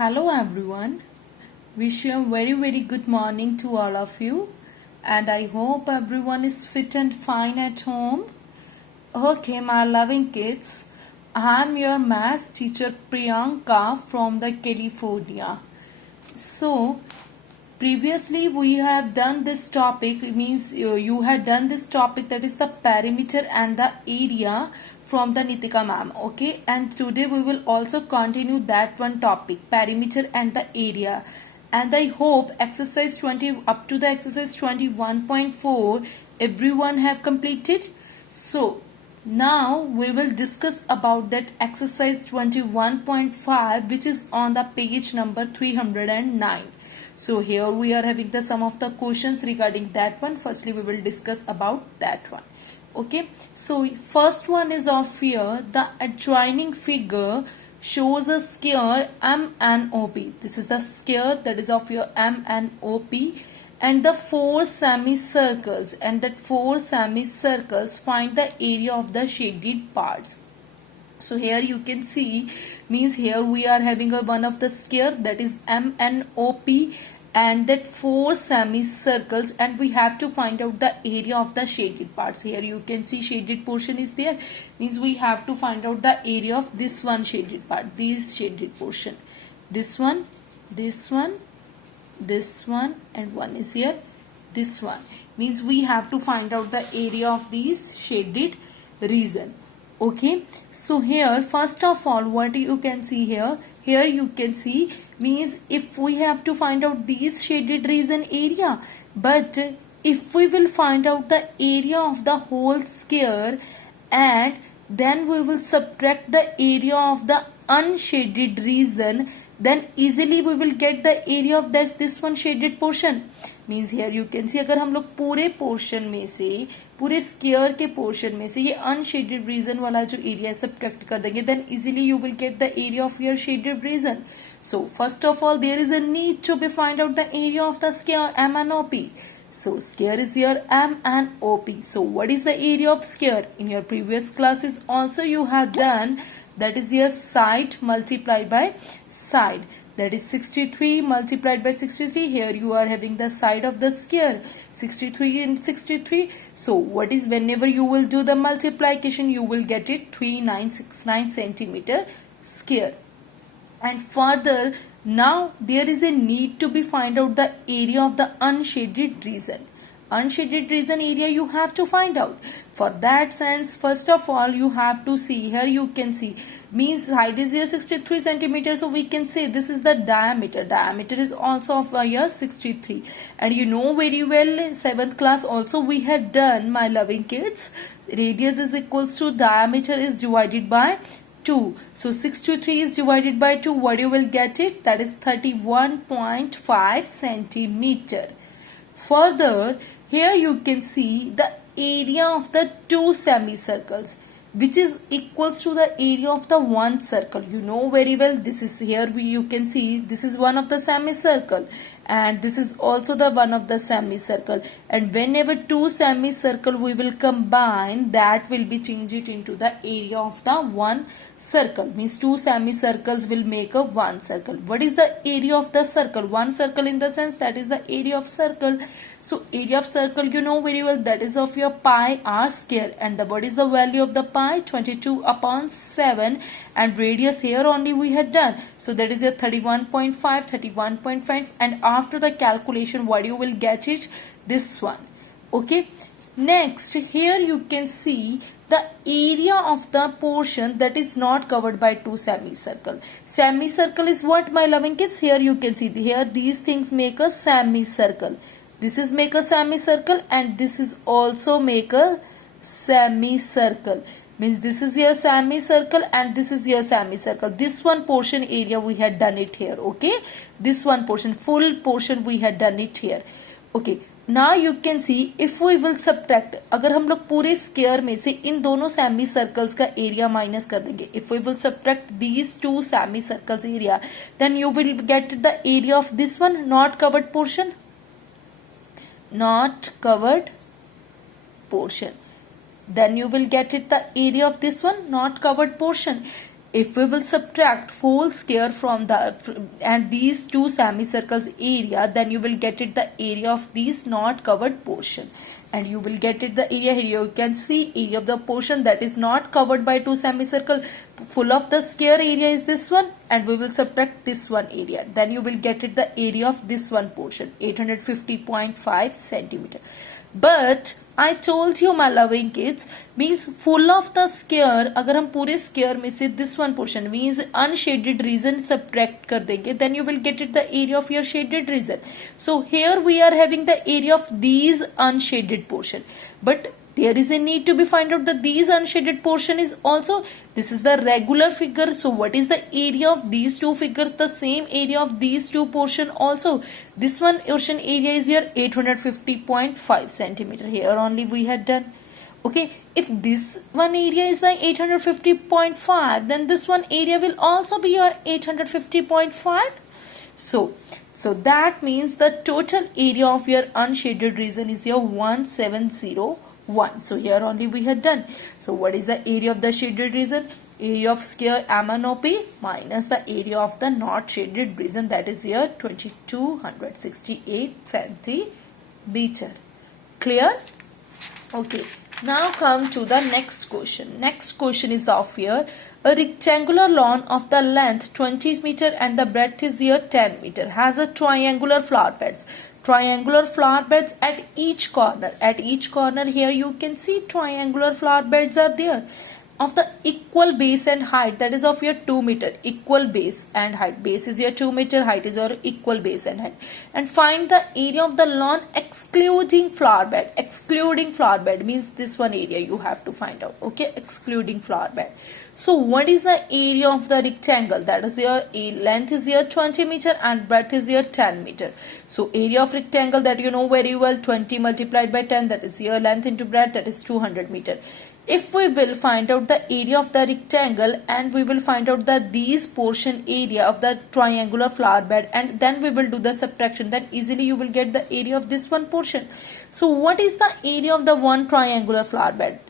Hello everyone. Wish you a very good morning to all of you, and I hope everyone is fit and fine at home. Okay, my loving kids, I am your math teacher Priyanka from the California. So, previously we have done this topic, it means you had done this topic, that is the perimeter and the area from the Nitika ma'am. Okay, and today we will also continue that one topic, perimeter and the area. And I hope exercise 20 up to the exercise 21.4 everyone have completed. So now we will discuss about that exercise 21.5, which is on the page number 309. So here we are having the some of the questions regarding that one. Firstly we will discuss about that one. Okay, so first one is of here, the adjoining figure shows a square MNOP. This is the square that is of your MNOP, and the four semicircles, and that four semicircles find the area of the shaded parts. So here you can see, means here we are having a one of the square that is MNOP and that four semicircles, and we have to find out the area of the shaded parts. Here you can see shaded portion is there, means we have to find out the area of this one shaded part, this shaded portion, this one, this one, this one, and one is here, this one, means we have to find out the area of these shaded region. Okay, so here first of all what you can see here you can see, means if we have to find out these shaded region area, but if we will find out the area of the whole square and then we will subtract the area of the unshaded region, then easily we will get the area of this one shaded portion. Means here you can see, अगर हम लोग पूरे portion में से, पूरे square के portion में से ये अनशेडेड रीजन वाला जो एरिया सब्ट्रैक्ट कर देंगे, then easily you will get the area of your shaded region. So first of all there is a need to be find out the area of the square MNOP. So square is your MNOP. So what is the area of square? In your previous classes also you have done, that is your side multiplied by side. That is 63 multiplied by 63. Here you are having the side of the square, 63 and 63. So what is, whenever you will do the multiplication, you will get it 3969 centimeter square. And further, now there is a need to be find out the area of the unshaded region. Unshaded region area you have to find out. For that sense, first of all you have to see, here you can see, means height is here 63 centimeters, so we can say this is the diameter. Diameter is also of here 63, and you know very well 7th class also we had done, my loving kids, radius is equals to diameter is divided by 2. So 63 is divided by 2, what you will get it, that is 31.5 centimeter. Further, here you can see the area of the two semicircles, which is equals to the area of the one circle. You know very well, this is here you can see this is one of the semicircle and this is also the one of the semicircle, and whenever two semicircle we will combine, that will be change it into the area of the one circle, means two semicircles will make a one circle. What is the area of the circle? One circle in the sense that is the area of circle. So area of circle you know very well, that is of your pi r square, and what is the value of the pi? 22/7, and radius here only we had done, so that is your 31.5, and after the calculation what you will get it, this one. Okay, next here you can see the area of the portion that is not covered by two semicircle. Semicircle is what, my loving kids? Here you can see, here these things make a semicircle. This is make a semicircle and this is also make a semicircle. Means this is your semicircle and this is your semicircle. This one portion area we had done it here. Okay, this one portion, full portion we had done it here. Okay, now you can see if we will subtract, अगर हम लोग पूरे square में से इन दोनों semi circles का area minus कर देंगे, if we will subtract these two semi circles area, then you will get the area of this one not covered portion. Not covered portion, then you will get it the area of this one not covered portion. if we will subtract full square from the and these two semicircles area, then you will get it the area of these not covered portion, and you will get it the area. Here you can see area of the portion that is not covered by two semicircle. Full of the square area is this one, and we will subtract this one area, then you will get it the area of this one portion, 850.5 centimeter. But I told you my loving kids, means full of the square, अगर हम पूरे square में से this one portion means unshaded region subtract कर देंगे, then you will get it the area of your shaded region. So here we are having the area of these unshaded portion, but there is a need to be find out that these unshaded portion is also, this is the regular figure. So what is the area of these two figures? The same area of these two portion also. This one portion area is here 850.5 centimeter. Here only we had done. Okay, if this one area is like 850.5, then this one area will also be your 850.5. So that means the total area of your unshaded region is your 1701. So here only we had done. So what is the area of the shaded region? Area of square MNOP minus the area of the not shaded region, that is here 2268 centimeter. Clear? Okay. Now come to the next question. Next question is of here. A rectangular lawn of the length 20 meter and the breadth is here 10 meter has a triangular flower beds. Triangular flower beds at each corner. At each corner here you can see triangular flower beds are there. Of the equal base and height, that is of your 2 meter, equal base and height. Base is your 2 meter, height is your equal base and height. And find the area of the lawn excluding flower bed. Excluding flower bed means this one area you have to find out. Okay, excluding flower bed. So what is the area of the rectangle? That is your length is here 20 meter and breadth is here 10 meter. So area of rectangle that you know very well, 20 multiplied by 10, that is your length into breadth, that is 200 meter. If we will find out the area of the rectangle and we will find out that these portion area of the triangular flower bed, and then we will do the subtraction, then easily you will get the area of this one portion. So what is the area of the one triangular flower bed?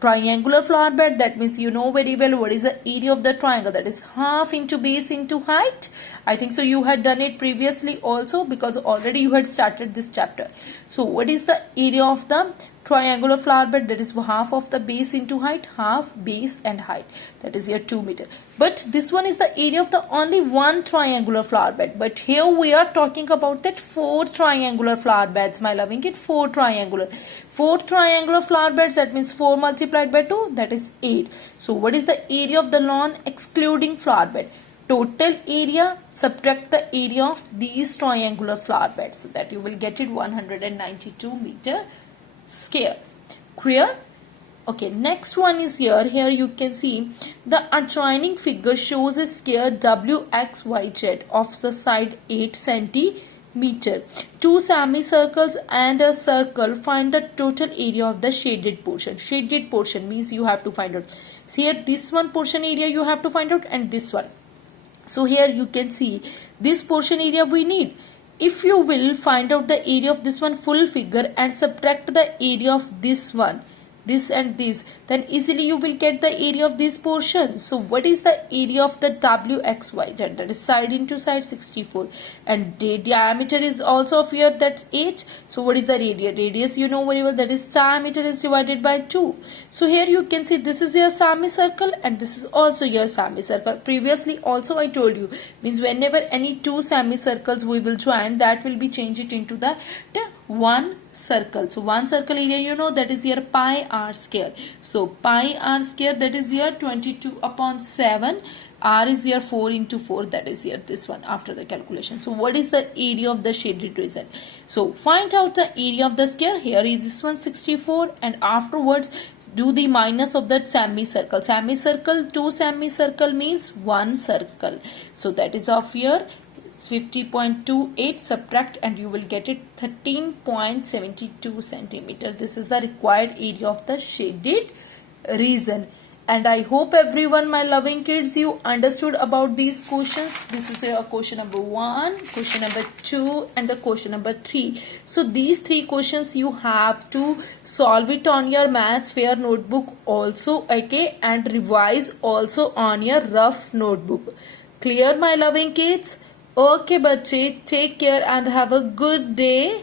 Triangular flower bed, that means you know very well what is the area of the triangle, that is half into base into height. I think so you had done it previously also, because already you had started this chapter. So what is the area of the triangular flower bed? That is half of the base into height, half base and height, that is here 2 meter. But this one is the area of the only one triangular flower bed, but here we are talking about that 4 triangular flower beds, my loving kid. 4 triangular flower beds, that means 4 multiplied by 2, that is 8. So what is the area of the lawn excluding flower bed? Total area, subtract the area of these triangular flower beds, so that you will get it 192 meter square. Clear? Okay, next one is here. Here you can see the adjoining figure shows a square WXYZ of the side 8 centimeter. 2 semicircles and a circle. Find the total area of the shaded portion. Shaded portion means you have to find out. See here, this one portion area you have to find out, and this one. So here you can see this portion area we need. If you will find out the area of this one full figure and subtract the area of this one, this and this, then easily you will get the area of this portion. So what is the area of the WXY? That is side into side 64, and the diameter is also of here, that's 8. So what is the radius? Radius you know very well, that is diameter is divided by 2. So here you can see this is your semicircle and this is also your semicircle. Previously also I told you, means whenever any 2 semicircles we will join, that will be changed it into the one circle. So one circle area you know, that is your pi r square. So pi r square, that is here 22/7. R is here 4 into 4, that is here this one after the calculation. So what is the area of the shaded region? So find out the area of the square. Here is this one 64, and afterwards do the minus of that semicircle. Semicircle, 2 semicircle means 1 circle. So that is of here 50.28, subtract and you will get it 13.72 centimeter. This is the required area of the shaded region. And I hope everyone, my loving kids, you understood about these questions. This is your question number 1, question number 2, and the question number 3. So these 3 questions you have to solve it on your maths fair notebook also, okay, and revise also on your rough notebook. Clear, my loving kids? Okay, bache, take care and have a good day.